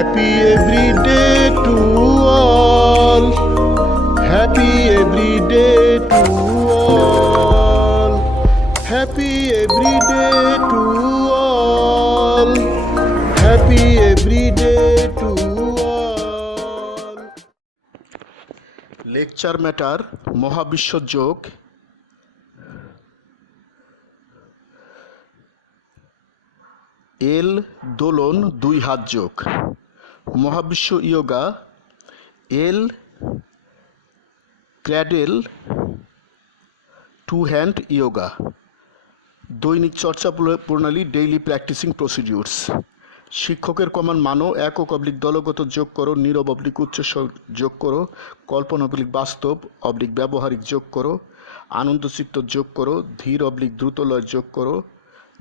Happy every day to all. Happy every day to all. Happy every day to all. Happy every day to all. Lecture matter মহাবিশ্ব যোগ এল দোলন দুই হাত যোগ মহাবিশ্ব yoga L cradle to hand yoga দৈনিক চর্চা প্রণালী daily practising procedures শিক্ষকের কমান্ড মানো একক অবলিক দলগত যোগ করো নীরব অবলিক উচ্চস্বর যোগ করো কল্পনা অবলিক বাস্তব অবলিক ব্যবহারিক যোগ করো আনন্দচিত্ত যোগ করো ধীর অবলিক দ্রুতলয় যোগ করো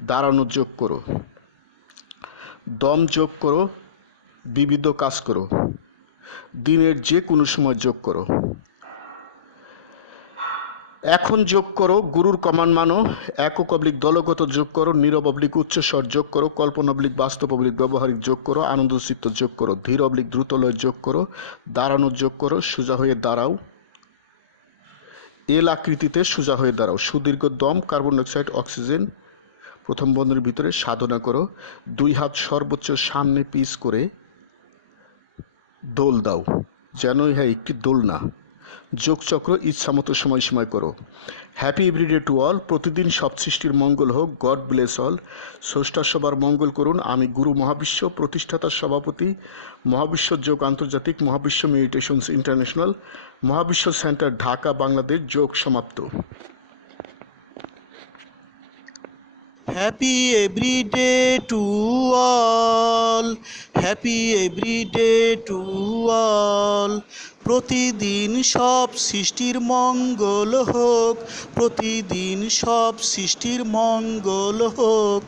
দাঁড়ানো যোগ করো দম যোগ করো বিবিধ কাজ করো দিনের যে কোনো সময় যোগ করো এখন যোগ করো গুরুর কমান্ড মানো একক অবলিক দলগত যোগ করো নীরব অবলিক উচ্চস্বর যোগ করো কল্পনা অবলিক বাস্তব অবলিক ব্যবহারিক যোগ করো আনন্দচিত্ত যোগ করো ধীর অবলিক দ্রুতলয় যোগ করো দাঁড়ানো যোগ করো সোজা হয়ে দাঁড়াও এল আকৃতিতে সোজা হয়ে দাঁড়াও সুদীর্ঘ দম কার্বন ডাইঅক্সাইড অক্সিজেন প্রথম বন্ধনীর ভিতরে সাধনা করো দুই হাত সর্বোচ্চ সামনে পিচ করে দোল দাও যেন ইহা একটি দোলনা যোগচক্র ইচ্ছামতো সময়সীমায় করো হ্যাপি এভরিডে টু অল প্রতিদিন সব সৃষ্টির মঙ্গল হোক গড ব্লেস অল স্রষ্টার সবার মঙ্গল করুন আমি গুরু মহাবিশ্ব প্রতিষ্ঠাতার সভাপতি মহাবিশ্ব যোগ আন্তর্জাতিক মহাবিশ্ব মেডিটেশনস ইন্টারন্যাশনাল মহাবিশ্ব সেন্টার ঢাকা বাংলাদেশ যোগ সমাপ্ত Happy every day to all. Happy every day to all. প্রতিদিন সব সৃষ্টির মঙ্গল হোক প্রতিদিন সব সৃষ্টির মঙ্গল হোক